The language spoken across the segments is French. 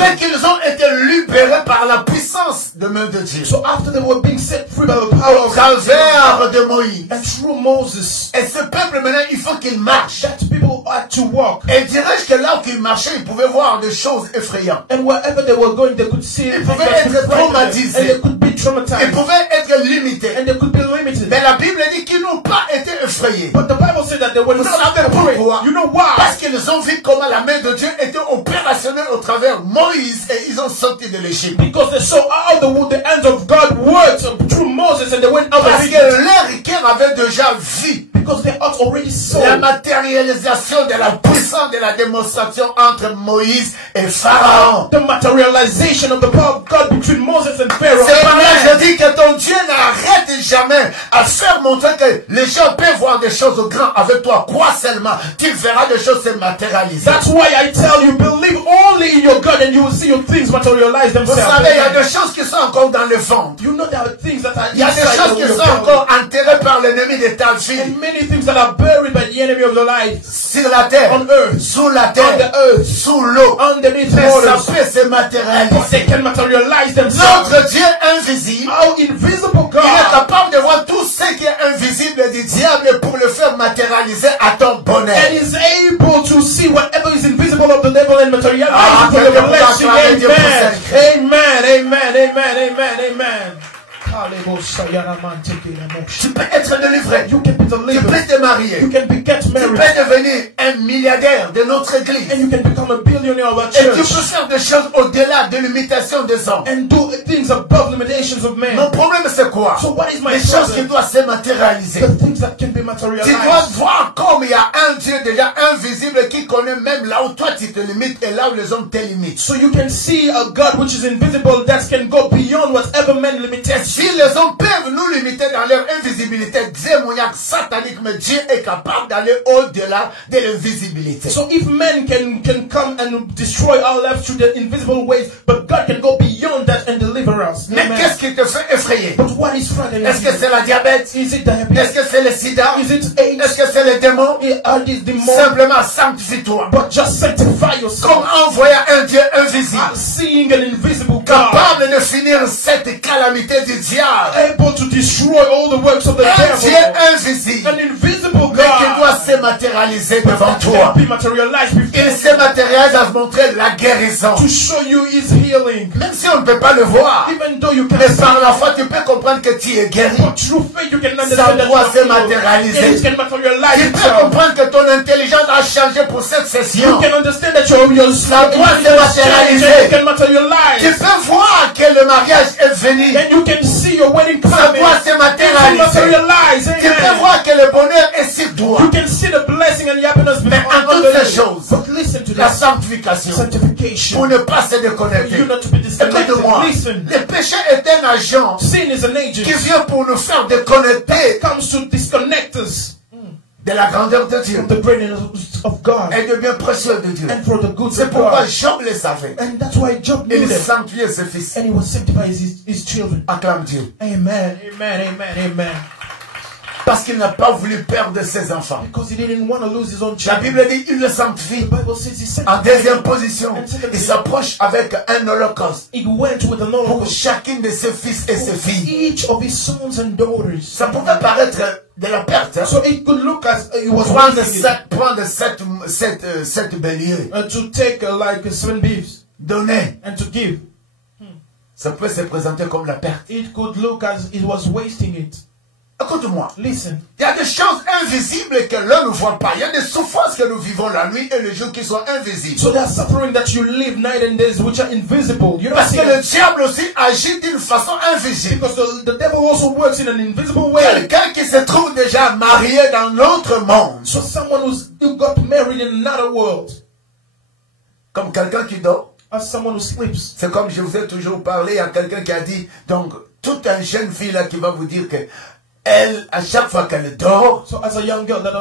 Après qu'ils ont été libérés par la puissance de main de Dieu. So after they were being set free by the power of travers de Moïse. and through Moses, Et ce peuple maintenant, il faut qu'il marche. that people had to walk. Et dirais-je que là où ils marchaient, ils pouvaient voir des choses effrayantes. And wherever they were going, they could see Ils pouvaient être traumatisés. and they could be Ils traumatized. pouvaient être limités. And they could be limited. Mais la Bible dit qu'ils n'ont pas été effrayés. But the Bible said that they were Vous not savez afraid. pourquoi? You know why? Parce qu'ils ont vu comment la main de Dieu était opérationnelle au travers Moïse et ils ont sorti de l'Égypte. Because they saw how the hands of God worked through Moses and they went out Parce of que Egypt. leur cœur avait déjà vu Because they had already saw la matérialisation de la puissance de la démonstration entre Moïse et Pharaon. the materialization of the power of God between Moses and Pharaoh. C'est par là que je dis que ton Dieu n'arrête jamais à faire montrer que les gens peuvent voir des choses grandes avec toi. Crois seulement, tu verras des choses se matérialiser. That's why I tell you, believe only in your God and you will see your things materialize Vous themselves. savez, il y a des choses qui sont encore dans le ventre. You know there are things that are Il y a des inside choses of qui your sont belly. encore enterrées par l'ennemi de ta vie. And many things that are buried by the enemy of your life. Sur la terre, On earth, sous la on terre, the earth, sous l'eau. underneath Mais ça waters. peut se But matérialiser. they can materialize themselves. Notre Dieu invisible, How invisible il est God. capable de voir tout ce qui est invisible du diable pour le faire matérialiser à ton bonheur. And is able to see whatever is invisible of the devil and materialize Ah, it for your quelqu'un peut blessing. acclamer Dieu pour Amen. ça. Amen. Amen. Amen. Amen. Amen. Tu peux être délivré. You can be Tu delivered. peux te marier. You can be get Tu married. peux devenir un milliardaire de notre église. And you can become a billionaire of our Et tu peux church. faire des choses au-delà de l'imitation des hommes. And do things above limitations of man. Mon problème c'est quoi? So what is my Les choses qui problem? doivent se matérialiser. The things that can be Tu dois materialized. voir comme il y a un Dieu déjà invisible qui connaît même là où toi tu te limites et là où les hommes te limitent. So you can see a God which is invisible that can go beyond whatever man Et limited. si les hommes peuvent nous limiter dans leur invisibilité, démoniaque, satanique, mais Dieu est capable d'aller au-delà de l'invisibilité. So if men can come and destroy our lives through the invisible ways, but God can go beyond that and deliver us. Mais Amen. qu'est-ce qui te fait effrayer? But what is frightening Est-ce que you? c'est la diabète? Is it diabetes? Est-ce que c'est le sida? Is it AIDS? Est-ce que c'est les démons? Are these demons? Simplement sanctifie-toi. But just sanctify Comme yourself. envoyer un Dieu invisible, Seeing an invisible God, capable de finir cette calamité du diable. able to destroy all the works of the Un Dieu devil. invisible, An invisible mais qui doit God se matérialiser devant that toi. can be materialized Il before se matérialise à montrer la guérison. to show you His healing. Même si on ne peut pas le voir, Even though you mais can par la foi, tu peux comprendre que tu es guéri. but through faith you can Ça understand that doit you se are healed. matérialiser. And it can materialize Tu peux itself. comprendre que ton intelligence a changé pour cette You session. can understand that your Ça doit se change matérialiser. and can Tu materialize. peux voir que le mariage est venu. And you can see your wedding Ça coming. doit se It can matérialiser. materialize. Tu peux Amen. voir que le bonheur est sur toi. You can see the blessing and the happiness Mais en on toutes the ces choses, But listen to la this. sanctification, pour Sanctification. ne pas se For déconnecter. you not to be disconnected. Écoute-moi, Listen. le péché est un agent Sin is an agent. qui vient pour nous faire déconnecter It comes to disconnect us de la grandeur de Dieu from the greatness of God et de bien précieux de Dieu. and for the goods C'est of pourquoi God. Job le savait. And that's why Job knew Il that. sanctifiait ses fils. And he was sanctifying his children. Acclame Dieu. Amen. Amen. Amen. Amen. Parce qu'il n'a pas voulu perdre ses enfants. Because he didn't want to lose his own La children. Bible dit il le sanctifie. The Bible says he En sanctified. deuxième position, il s'approche avec un holocauste He went with an pour holocaust. chacune de ses fils et ses filles. Each of his sons and daughters. Ça pouvait paraître de la perte. Hein? So it could look as it was Prendre sept béliers, to take like 7 beefs donner, and to give. ça peut se présenter comme la perte. It could look as it was wasting it. Écoute-moi, Listen. il y a des choses invisibles que l'on ne voit pas. Il y a des souffrances que nous vivons la nuit et le jour qui sont invisibles. So there are suffering that you live night and days which are invisible. You know, Parce que le diable aussi agit d'une façon invisible. because the devil also works in an invisible way. Quelqu'un qui se trouve déjà marié dans l'autre monde, So someone who got married in another world, comme quelqu'un qui dort, as someone who sleeps. c'est comme je vous ai toujours parlé, il y a quelqu'un qui a dit, donc, toute une jeune fille là qui va vous dire que elle, à chaque fois qu'elle dort, So as a young girl that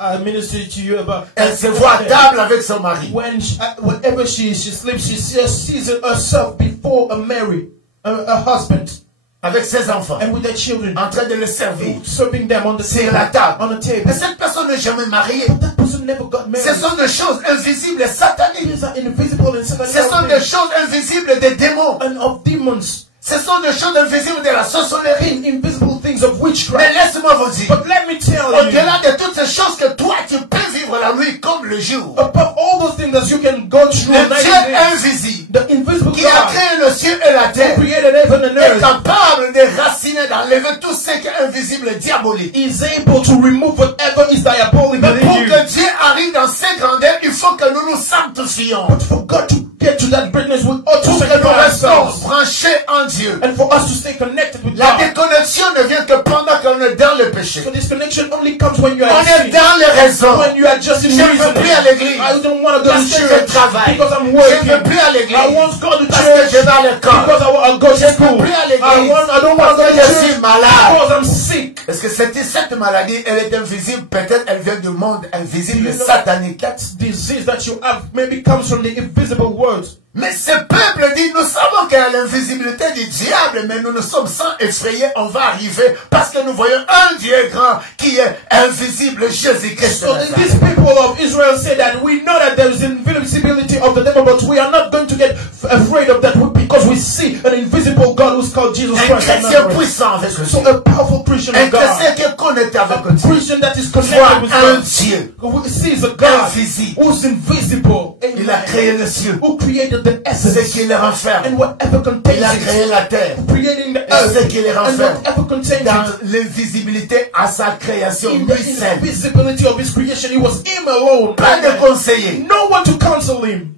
I ministered to you about, elle se voit à table avec son mari. whenever she sleeps, she sees herself before a husband, Avec ses enfants. and with their children, En train de le servir. serving them on the Sur la table, table. on the table. Mais cette personne n'est jamais mariée. But that person never got married. Ce sont des choses invisibles et sataniques. These are invisible and satanic Ce sont des things. choses invisibles des démons. And of demons. Ce sont des choses invisibles de la sorcellerie. Invisible things of Mais witchcraft. laisse-moi vous dire, But let me tell you, au-delà de toutes ces choses que toi tu peux vivre la nuit comme le jour, above all those things that you can go through, le night Dieu and day, invisible the invisible qui a God créé le ciel et la who terre created heaven and est earth capable de raciner, d'enlever tout ce qui est invisible et diabolique. is able to remove whatever is diabolical Mais pour in you. que Dieu arrive dans ses grandeurs, il faut que nous nous sanctifions. But for God to get to that greatness, we ought to Pour que nous sanctify restons ourselves. branchés en Dieu. And for us to stay connected with La God. déconnexion ne vient que pendant qu'on est dans le péché. So this connection only comes when you On are in est sin. dans les raisons. When you are just in Je ne veux reason. plus à l'église. I don't want to go Parce to que church je travaille. because I'm Je ne working. veux plus à l'église. I want to go to Parce que je church vais à l'école. because I'll go to Je ne school. veux plus à I l'église. don't want Parce to go que to je suis church malade. because I'm sick. Est-ce que cette maladie, elle est invisible? Peut-être elle vient du monde invisible et You know, satanique. That disease that you have maybe comes from the invisible world. Mais ce peuple dit, nous savons qu'il y a l'invisibilité du diable, mais nous ne sommes sans effrayer, on va arriver parce que nous voyons un Dieu grand qui est invisible, Jésus-Christ. So these people of Israel say that we know that there is invisibility of the devil, but we are not going to get afraid of that because we see an invisible God who's called Jesus Un Christ. chrétien puissant avec So Dieu. a powerful Christian Un of God. chrétien qui est connecté avec A Dieu. Christian that is Voit connected with un God. Dieu. Who sees a God Invisible. who's invisible. Il a Amen. créé les cieux. Who created the Ce essence qui les renferme. and whatever contains Il a it. créé la terre. Creating the Et earth ce qui les and renferme. whatever contains Dans it. l'invisibilité à sa création, In lui the seul. invisibility of his creation, it was him alone. Pas de Amen. conseiller. No one to counsel him.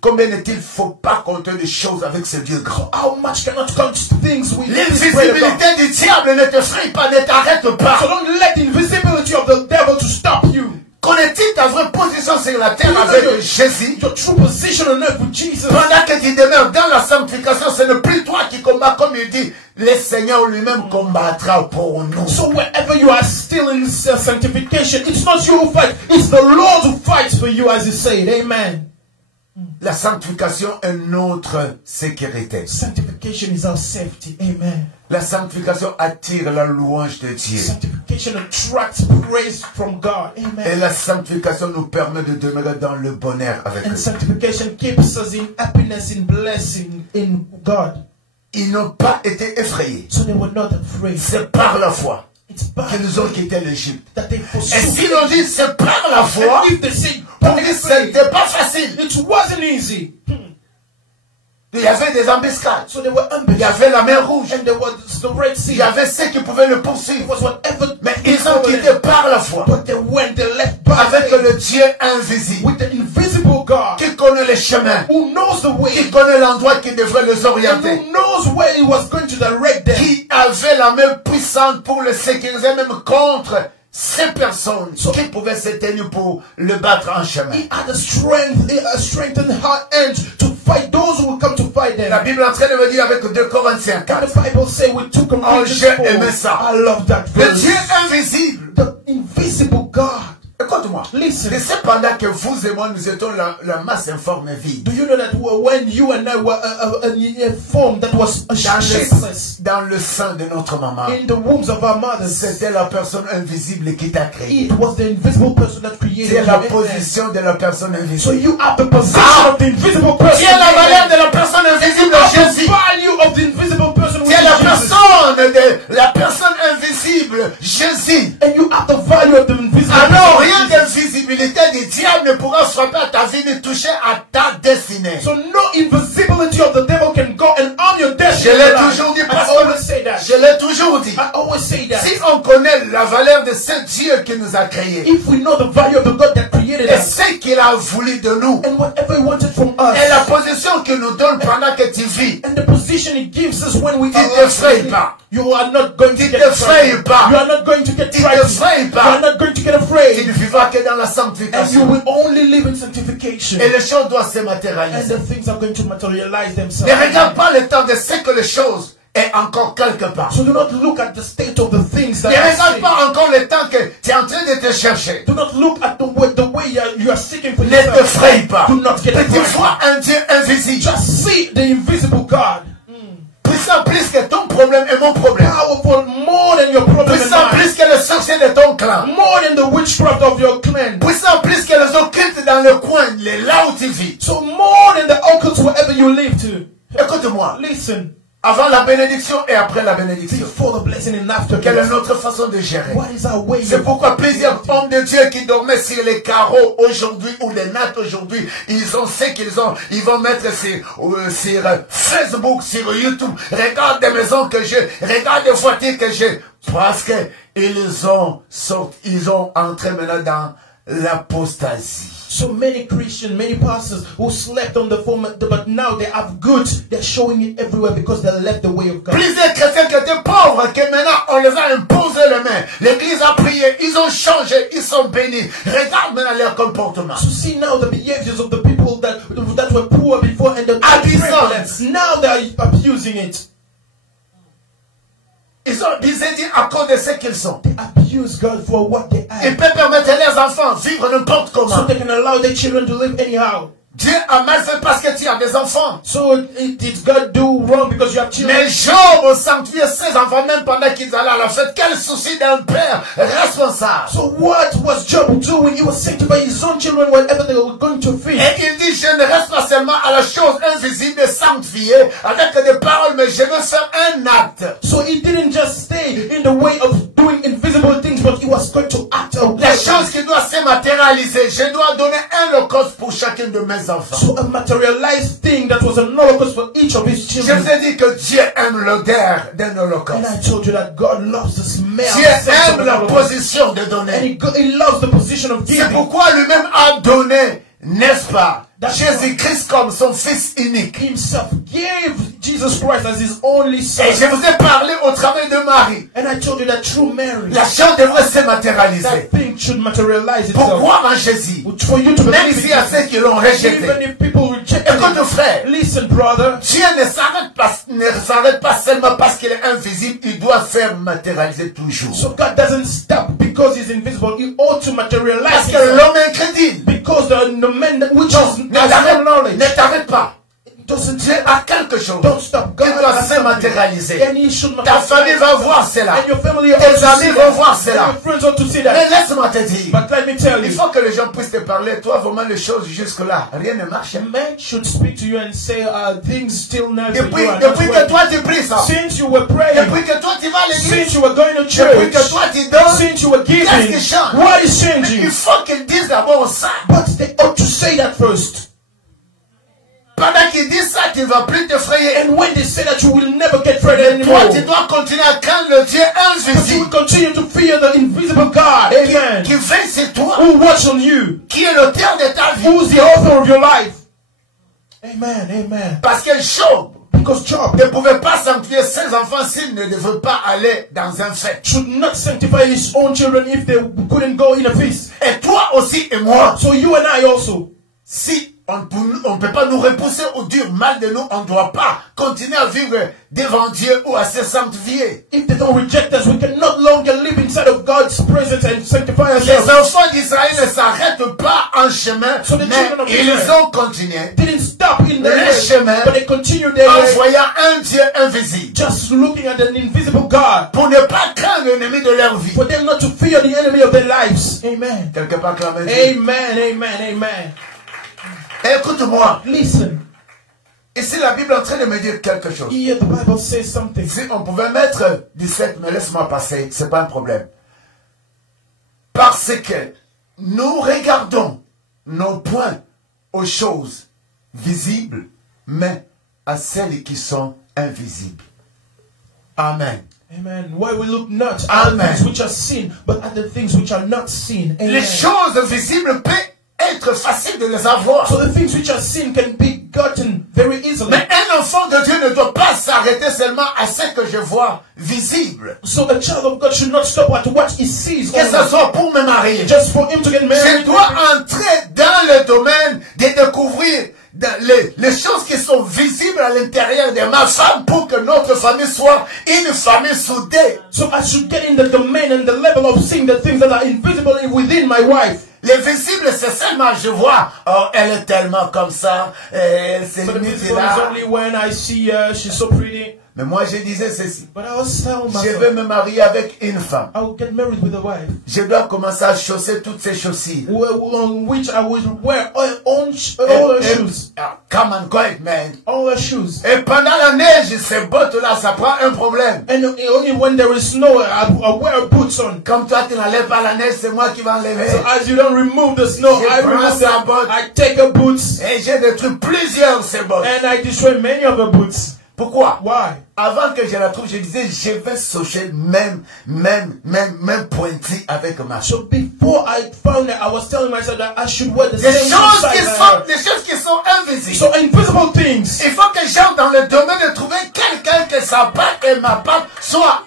Combien n'est-il faut pas compter de choses avec ce Dieu grand? How much cannot count things with this great God? L'invisibilité du diable ne te fraye pas, ne t'arrête So pas. don't let the invisibility of the devil to stop you. Connais-tu ta vraie position sur la terre You know avec your- Jésus? Your true position on earth with Jesus. Pendant que tu demeures dans la sanctification, ce n'est plus toi qui combats, comme il dit, le Seigneur lui-même combattra pour nous. So wherever you are still in sanctification, it's not you who fight, it's the Lord who fights for you, as he said. Amen. La sanctification est notre sécurité. Sanctification is our safety. Amen. La sanctification attire la louange de Dieu. Sanctification attracts praise from God. Et Amen. la sanctification nous permet de demeurer dans le bonheur avec And lui. sanctification keeps us in happiness, in blessing, in God. Ils n'ont pas été effrayés. So they were not afraid. C'est par la foi It's by qu'ils ont quitté l'Égypte. that they Et forsook. s'ils ont dit c'est par la foi, And if they say, pour dire c'était pas facile. it wasn't easy. Il y avait des embuscades. So they were Il ambushed. y avait la mer rouge. And there was the Red Il y Sea. avait ceux qui pouvaient le It poursuivre. was whatever. Mais ils ont quitté par la foi. But they went, they left by Avec faith le Dieu invisible. with the invisible God Qui connaît les chemins. who knows the way Qui connaît l'endroit qui devrait les and orienter. who knows where he was going to direct them. Qui avait la main puissante pour le sécuriser même contre ces personnes qui pouvaient se tenir pour le battre en chemin. He had a strength in her hand to fight those who will come to fight them. La Bible est en train de me dire avec 2 Corinthiens And 4. the Bible says with 2 Corinthians j'ai 4, aimé ça. I love that Le verse. Dieu invisible. The invisible God. Écoute-moi. Listen. Et cependant que vous et moi nous étions la masse informe et vide. Do you know that when you and I were a form that was shapeless Dans le sein de notre maman. in the wombs of our mothers, C'était la personne invisible qui t'a créé. it was the invisible person that created C'est you. la Amen. position de la personne So invisible. you have the position of the invisible person. Tu es la valeur de la personne invisible You have de the Jésus. value of the invisible person. Tu es la personne invisible, Jésus. And you have the value of the invisible Alors person. rien d'invisibilité du diable ne pourra frapper à ta vie ni toucher à ta destinée. So no invisibility of the devil can go and harm your Je destiny. l'ai toujours dit parce I always say that. je l'ai toujours dit. I always say that. Si on connaît la valeur de ce Dieu qui nous a créés If we know the value of the God that created et us ce qu'il a voulu de nous and whatever he wanted from us et la position qu'il nous donne pendant que tu vis, and the position he gives us when we tu ne t'effrayes pas. you are not going to Tu get t'effrayes frightened. pas. You are not going to get Tu frightened. t'effrayes You pas. are not going to get Tu afraid. ne vivras que dans la And you sanctification. will only live in sanctification. Et les choses doivent se And matérialiser. the things are going to materialize themselves. Ne regarde pas le temps de ce que les choses est encore quelque part. So do not look at the state of the things that Ne are regarde seen. pas encore le temps que tu es en train de te chercher. Do not look at the way you are seeking for Ne te yourself. fraye pas. Do not get Mais tu afraid. vois un Dieu invisible. Just see the invisible God. Puissant plus que ton problème et mon problème. Powerful more than your problem and Puissant mine. plus que le sorcier de ton clan. More than the witchcraft of of your clan. Puissant plus que les occultes dans le coin, là où tu vis. So more than the occults wherever you live to. Écoute-moi. Listen. Avant la bénédiction et après la bénédiction. Before the blessing and after. Quelle est notre façon de gérer? What is our way? C'est pourquoi plusieurs hommes de Dieu qui dormaient sur les carreaux aujourd'hui ou les nattes aujourd'hui, ils ont ce qu'ils ont. Ils vont mettre sur Facebook, sur YouTube. Regarde des maisons que j'ai, regarde des voitures que j'ai. Parce que ils ont entré maintenant dans l'apostasie. So many Christians, many pastors who slept on the phone, but now they have goods. They're showing it everywhere because they left the way of God. Plusieurs chrétiens qui étaient pauvres, que maintenant on les a imposé les mains. L'église a prié, ils ont changé, ils sont bénis. Regarde maintenant leur comportement. So see now the behaviors of the people that were poor before and now they're abusing it. Ils ont abusé à cause de ce qu'ils sont. They abuse God for what they are. Ils peuvent permettre leurs enfants de vivre n'importe comment. So they can allow their children to live anyhow. Dieu a mal fait parce que tu as des enfants. So did God do wrong because you have children? Mais Job sanctifiait ses enfants même pendant qu'ils allaient à la fête. Quel souci d'un père responsable. So what was Job doing? He was sanctifying his own children whenever they were going to feast. Et il dit, je ne reste pas seulement à la chose invisible sanctifiée avec des paroles, mais je veux faire un acte. So he didn't just stay in the way of doing invisible things, but he was going to act out. La chose qui doit se matérialiser, je dois donner un holocauste pour chacun de mes enfants. So a materialized thing that was an holocaust for each of his Je children. vous ai dit que Dieu aime l'odeur d'un holocauste. And I told you that God loves the smell. Dieu aime la position de And donner. he loves the position of C'est giving. pourquoi lui-même a donné, n'est-ce pas, Jésus-Christ comme son fils unique. Himself gave Jesus Christ as his only son. Et je vous ai parlé au travers de Marie. And I told you that through Mary, La chose devrait se matérialiser. that thing should materialize Pour itself. croire en Jésus. For you to Même believe s'il y a ceux qui l'ont rejeté. even if people reject Écoute it. frère, Listen, brother. Dieu ne s'arrête pas seulement parce qu'il est invisible, il doit faire matérialiser toujours. So God doesn't stop because he's invisible. He ought to materialize Parce que himself. l'homme est incrédule. Because the man which Non, is has no knowledge. ne t'arrête pas. Doesn't Dieu a quelque chose Don't stop. qui God doit has se something. matérialiser. And he should Ta famille va voir cela. And your family Tes ought to amis see vont that. voir cela. And your friends ought to see Mais that. laisse-moi te dire, But let me tell il you, faut que les gens puissent te parler. Toi, vraiment, les choses jusque-là, rien ne marche. a man should speak to you and say things still now. Depuis que toi tu pries ça, Since you were praying, depuis que toi tu vas à l'église, since you were going to depuis church, que toi tu donnes, since you were giving, qu'est-ce qui change? what is changing? Il faut qu'ils disent d'abord ça. But they ought to say that first. Pendant qu'ils disent ça, tu ne vas plus t'effrayer. And when they say that, you will never get afraid Toi, anymore. tu dois continuer à craindre le Dieu But you invisible will continue to fear the invisible God. Amen. qui veille sur toi, Who watch on you? qui est l'auteur de ta vie. Who's the author of your life? Amen. Amen. Parce que Job Because Job ne pouvait pas sanctifier ses enfants s'il ne devait pas aller dans un fait. should not sanctify his own children if they couldn't go in a feast. Et toi aussi et moi, So you and I also. si on ne peut pas nous repousser au dur mal de nous, on ne doit pas continuer à vivre devant Dieu ou à se sanctifier. If they don't reject us, we can no longer live inside of God's presence and sanctify Les ourselves. enfants d'Israël ne s'arrêtent pas en chemin, So the children mais of ils Israel ont continué Didn't stop in their Le way, chemin but they continued their en way, voyant un Dieu invisible just looking at an invisible God, pour ne pas craindre l'ennemi de leur vie. for them not to fear the enemy of their lives. Amen. Quelque part, clamez Dieu. Amen. Amen. Amen. Écoute-moi. Listen. Ici, la Bible est en train de me dire quelque chose. Here the Bible says something. Si on pouvait mettre 17, mais laisse-moi passer, c'est pas un problème. Parce que nous regardons non point aux choses visibles, mais à celles qui sont invisibles. Amen. Amen. Why we look not at the Amen. things which are seen, but at the things which are not seen. Amen. Les choses visibles peuvent être faciles de les avoir. So the things which are seen can be gotten very easily. Mais un enfant de Dieu ne doit pas s'arrêter seulement à ce que je vois visible. So a child of God should not stop at what he sees. Que ce soit pour me marier. Just for him to get Je married. dois entrer dans le domaine de découvrir les choses qui sont visibles à l'intérieur de ma femme pour que notre famille soit une famille soudée. So I should get in the domain and the level of seeing the things that are invisible within my wife. Les visibles, c'est seulement je vois, oh, elle est tellement comme ça, c'est So the limite visible is là. only when I see her, she's so pretty. Mais moi, je disais ceci. But I was telling Je myself, vais me marier avec une femme. I will get married with a wife, Je dois commencer à chausser toutes ces chaussures. on which I will wear all her shoes. Come on, go ahead, man. All her shoes. Et pendant la neige, ces bottes-là, ça prend un problème. And only when there is snow, I wear boots on. Comme toi, tu n'enlèves pas la neige, c'est moi qui vais enlever. So as you don't remove the snow, I remove sa botte. I take her boots Et j'ai détruit plusieurs de ces bottes. and I destroy many of her boots. Pourquoi? Why? Avant que je la trouve, je disais, je vais sauter même pointu avec ma So before I found it, I was telling myself that I should wear the des same choses size qui as sont, her. des choses qui sont invisibles. So invisible things. Il faut que j'aille dans le domaine de trouver quelqu'un que sa patte et ma patte soient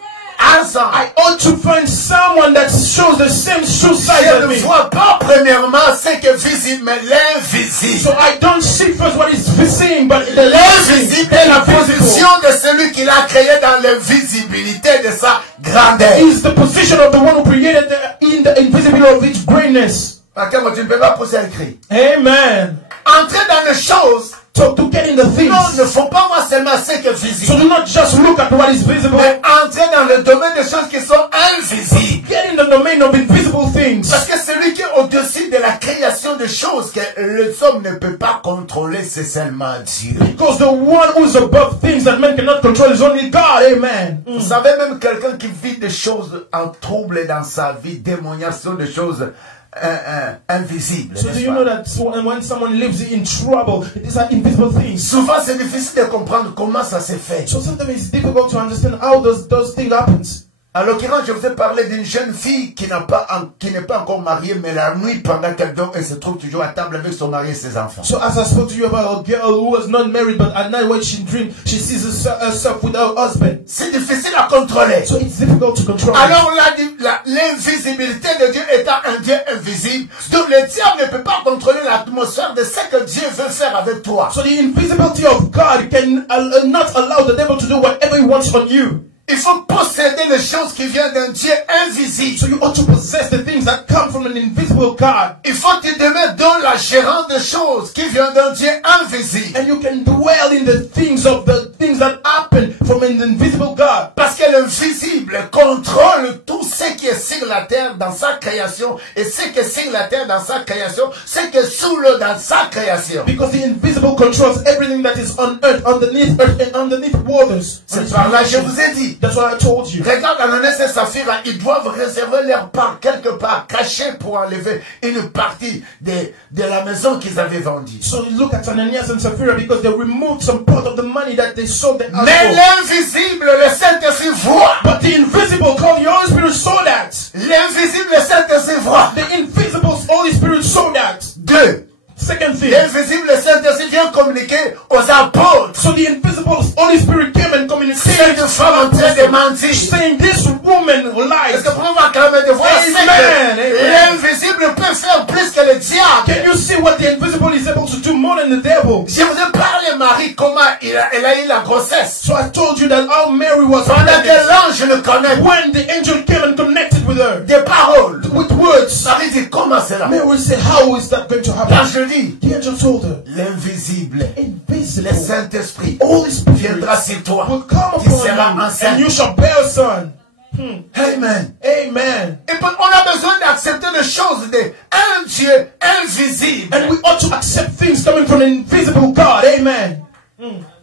ensemble. I ought to find someone that shows the same shoe size Je as ne me. vois pas premièrement ce qui est visible, mais l'invisible. So I don't see first what is seen, but the L'invisible est la invisible position de celui qui l'a créé dans l'invisibilité de sa grandeur. is the position of the one who created in the invisibility of its greatness. Parce que tu ne peux pas pousser un cri. Amen. Entrer dans les choses. So to get in the things. Non, ne faut pas voir seulement ce qui est So visible. do not just look at what is visible. Mais entrer dans le domaine des choses qui sont invisibles. Get in the domain of invisible things. Parce que celui qui est au-dessus de la création de choses que l'homme ne peut pas contrôler, c'est seulement Dieu. Because the one who is above things that man cannot control is only God. Amen. Vous savez, même quelqu'un qui vit des choses en trouble dans sa vie, démoniaques, sont des choses invisibles. So do you know that when someone lives in trouble, these are invisible things. Souvent, c'est difficile de comprendre comment ça s'est fait. So sometimes it's difficult to understand how those things happens. À l'occurrence, je vous ai parlé d'une jeune fille qui n'est pas encore mariée, mais la nuit, pendant qu'elle dort, elle se trouve toujours à table avec son mari et ses enfants. So as I spoke to you about a girl who was not married, but at night when she dreams, she sees herself with her husband. C'est difficile à contrôler. So it's difficult to control. Alors l'invisibilité de Dieu étant un Dieu invisible, donc le diable ne peut pas contrôler l'atmosphère de ce que Dieu veut faire avec toi. So the invisibility of God can not allow the devil to do whatever he wants on you. Il faut posséder les choses qui viennent d'un Dieu invisible. So you ought to possess the things that come from an invisible God. Il faut te mettre dans la gérance des choses qui viennent d'un Dieu invisible. And you can dwell in the things that happen from an invisible God. Parce que l'invisible contrôle tout ce qui est sur la terre dans sa création et ce qui est sur la terre dans sa création, ce qui est sous l'eau dans sa création. Because the invisible controls everything that is on earth and underneath waters. C'est par là je vous ai dit. That's what I told you. Regarde Ananias et Saphira, ils doivent réserver leur part quelque part, cachée pour enlever une partie de la maison qu'ils avaient vendue. So you look at Ananias and Sapphira because they removed some part of the money that they sold the house Mais for. l'invisible, le Saint-Esprit voit. But the invisible, called the Holy Spirit, saw that. L'invisible, le Saint-Esprit voit. The invisible Holy Spirit saw that. Deux. Second thing. L'invisible, le Saint-Esprit vient communiquer aux apôtres. So the invisible Holy Spirit came and communicated. Cette femme en train de mentir. Saying this woman lies. Est-ce que vous pouvez acclamer de voir Amen. l'invisible peut faire plus que le diable? Can you see what the invisible is able to do more than the devil? Je vous ai parlé, Marie, comment elle a eu la grossesse. So I told you that how Mary was Pendant que l'ange le connaît. when the angel came and connected with her. Des paroles. With words. Marie dit, comment c'est là? Mary said, how is that going to happen? Quand je dis, The angel told her, l'invisible, invisible, le Saint-Esprit Holy Spirit viendra sur toi. will come Tu seras upon you, enceinte. and you shall bear a son. Amen. Amen. Et puis, on a besoin d'accepter les choses d'un Dieu invisible. And we ought to accept things coming from an invisible God. Amen.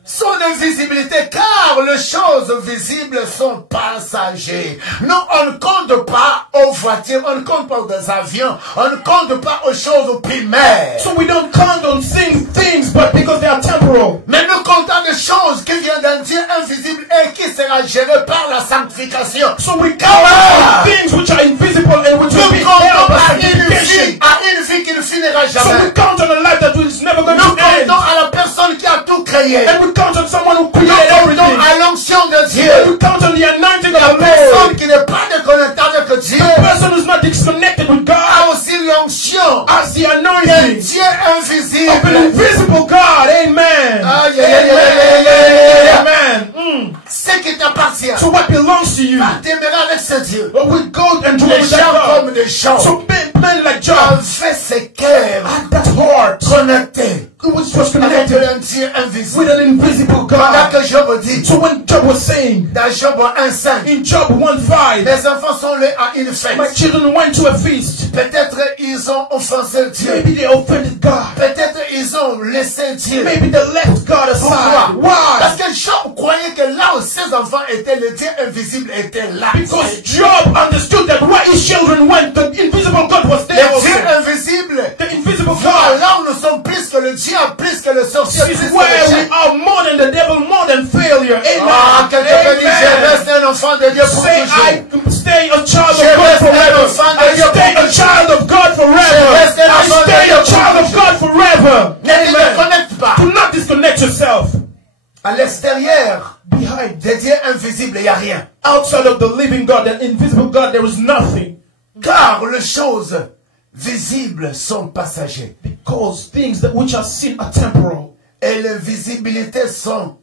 Son invisibilité, car les choses visibles sont passagères. Non, on ne compte pas aux voitures, on ne compte pas aux avions, on ne compte pas aux choses primaires. So we don't count on things, but because they are temporal. Mais nous comptons des choses qui viennent d'un Dieu invisible et qui sera géré par la sanctification. So we count on things which are invisible and which will be Nous held comptons by à sanctification. une vie qui ne finira So we jamais. count on a life that is never going Nous to end. comptons à la personne qui a tout créé. And we count on someone who Nous created comptons everything. à l'onction de Dieu. And we count on the anointing of La the personne Lord. qui n'est pas déconnectée avec Dieu The person who's not disconnected with God a aussi l'onction as the d'un anointing Dieu of an invisible. invisible God. Amen. Aïe, aïe, aïe, aïe, aïe, aïe. Amen. Ce qui t'appartient. So what belongs to you? T'aimeras avec ce Dieu. We go and do Les with that gens God. comme des gens. So men like John Avec ce cœur had that heart connecté. which was avec connected un Dieu invisible. with an invisible Voilà God. que Job dit, So when Job was saying dans Job 1:5, in Job 1:5, les enfants sont allés à une fête. my children went to a feast. Peut-être ils ont offensé Dieu. Maybe they offended God. Peut-être ils ont laissé Dieu. Maybe they left God aside. Pourquoi? Parce Why? que Job croyait que là où ses enfants étaient, le Dieu invisible était là. Because Job understood that where his children went, the invisible God was there Le Dieu also. invisible, The invisible voilà, God. là où nous sommes plus que le diable, plus que le sorcier, This plus is que where le we chef. are more than the devil, more than failure. Ah, Amen. quelqu'un peut dire, je Amen. reste un enfant de Dieu pour Say, toujours. I stay a child Je of God reste un forever. enfant de I Dieu stay pour a child of God forever. Je reste un I enfant de stay Dieu a pour child of toujours. God forever. Ne te Amen. déconnecte pas. Do not disconnect yourself. À l'extérieur Behind, des dieux invisibles, il n'y a rien. outside of the living God, the invisible God, there is nothing. Car les choses visibles sont passagères. Because things that which are seen are temporal. Et les visibilités sont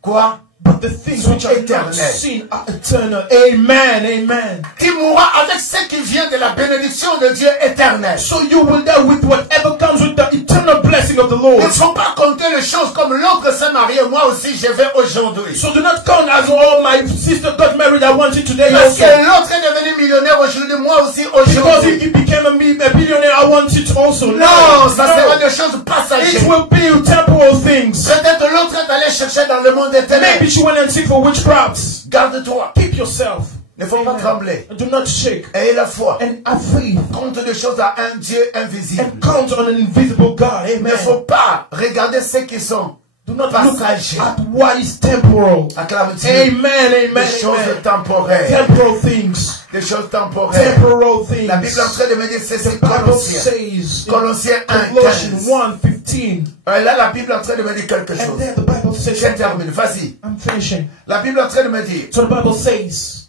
quoi? But the things which are not Éternel. seen are eternal. Amen. Amen. Tu mourras avec ce qui vient de la bénédiction de Dieu éternel. So you will die with whatever comes with the eternal blessing of the Il Lord. ne faut pas compter les choses comme l'autre s'est marié, moi aussi je vais aujourd'hui. So do not count as, oh, my sister got married, I want it today Parce also. que l'autre est devenu millionnaire aujourd'hui, moi aussi Because aujourd'hui. he became a billionaire, I want it also. Non, ça sera No. des choses passagères. It will be temporal things. Peut-être l'autre est allé chercher dans le monde éternel. Maybe she went and seek for witchcrafts. Garde-toi. Keep yourself. Ne faut pas trembler. Do not shake. Aie la foi. And have faith. Compte des choses à un Dieu invisible. And count on an invisible God. Il ne Amen. faut pas regarder ceux qui sont Do not look passagers. at what is temporal. Acclame Dieu. Amen. Amen. Des choses Amen. temporaires. Temporal things. Des choses temporaires. Temporal things. La Bible est en train de me dire, c'est The Bible Colossiens. says Colossiens 1, in Colossians 15. 1:15. Là, la Bible est en train de me dire quelque And chose. there the Bible says, Je termine, vas-y. I'm finishing. La Bible est en train de me dire So the Bible says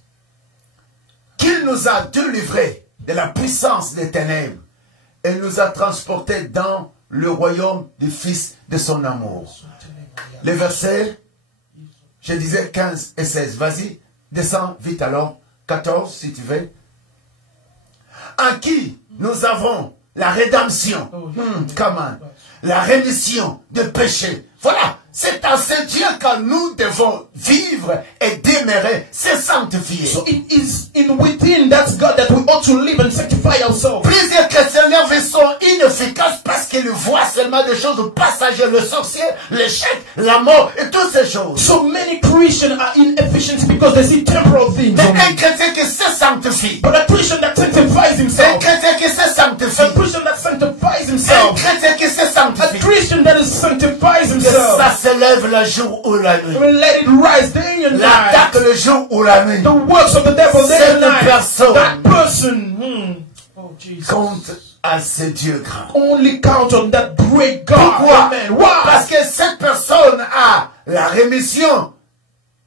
qu'il nous a délivrés de la puissance des ténèbres et nous a transportés dans le royaume du Fils de son amour. Les versets, je disais 15 et 16. Vas-y, descends vite alors. 14 si tu veux. En qui nous avons la rédemption. Come on. La rémission de péché. Voilà. C'est à ce Dieu que nous devons vivre et demeurer, se sanctifier. so it is in within that God that we ought to live and sanctify ourselves. Plusieurs chrétiens nerveux sont inefficaces parce qu'ils voient seulement des choses passagères, le sorcier, l'échec, la mort et toutes ces choses. So many Christians are inefficient because they see temporal things. Mais only. un chrétien qui se sanctifie, But a Christian that sanctifies un himself, chrétien qui se a sanctifie, Christian that sanctifies un himself, chrétien qui se a sanctifie, Christian that is sanctifies que himself, ça se lève le jour ou la nuit. will let it rise day and L'attaque night. le jour ou la nuit. The works of the devil day Cette and night. personne That person, oh Jesus, compte à ce Dieu grand. only count on that great God. Pourquoi? Amen. Why? Parce que cette personne a la rémission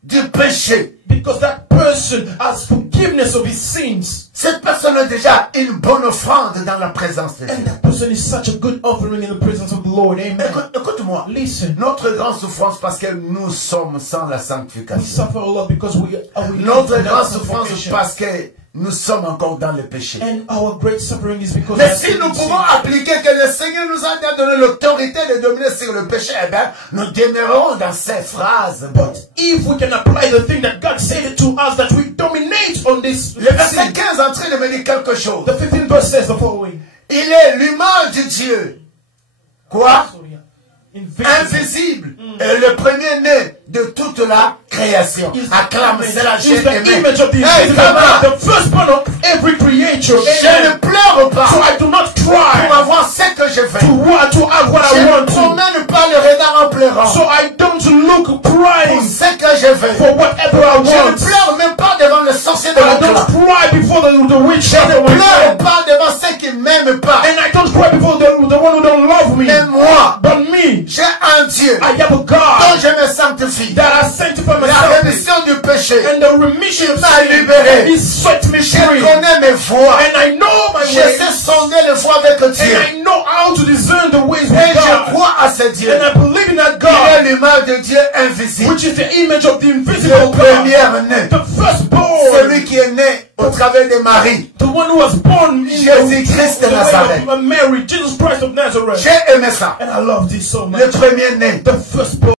du péché. Because that person has forgiveness of his sins. Cette personne a déjà une bonne offrande dans la présence de And Dieu. that person is such a good offering in the presence of the Lord. Amen. Écoute-moi. Listen, Notre grande souffrance parce que nous sommes sans la we sanctification. suffer a lot because we Notre live grande without souffrance sanctification. parce que nous sommes encore dans le péché. And our great suffering is because Mais we are si still nous in pouvons sin. appliquer que le Seigneur nous a donné l'autorité de dominer sur le péché, eh bien, nous demeurons dans ces phrases. But if we can apply the thing that God said to us, that we dominate on this Le verset sin. 15 est en train de me dire quelque chose. The 15th verse says the following. Il est l'image de Dieu. Quoi? Invisible. Et le premier-né de toute la création. Acclame, c'est la Is chair the aimée. image of the Hey, invisible come God, on. the firstborn of every creature. Je ne Amen. pleure pas So I do not pour cry avoir ce que je fais. to have what Je I ne want to. promène pas le regard en pleurant So I don't look pour crying ce que je fais. for whatever I Je ne want. pleure même pas devant le sorcier de I mon don't clan. cry before the witch. Je ne pleure pas devant ceux qui ne m'aiment pas. And I don't cry before the one who don't love me. Mais moi, But me, j'ai un Dieu I have a dont God je me sanctifie. that has sanctified La myself. rémission du péché. And the remission of m'a sin, libéré. He set me Je free. connais mes voies. And I know my Je ways. sais sonder les voies avec And Dieu. I know how to discern the ways Et with je God. crois à ce Dieu. And I believe in that Il est God, l'image de Dieu invisible. which is the image of the invisible Le God. premier-né. The firstborn. Celui qui est né au au travers de Marie. The one who was born in Jésus-Christ de Nazareth. Mary, Jesus Christ of Nazareth. J'ai aimé ça. And I love this so much. Le premier-né. The firstborn.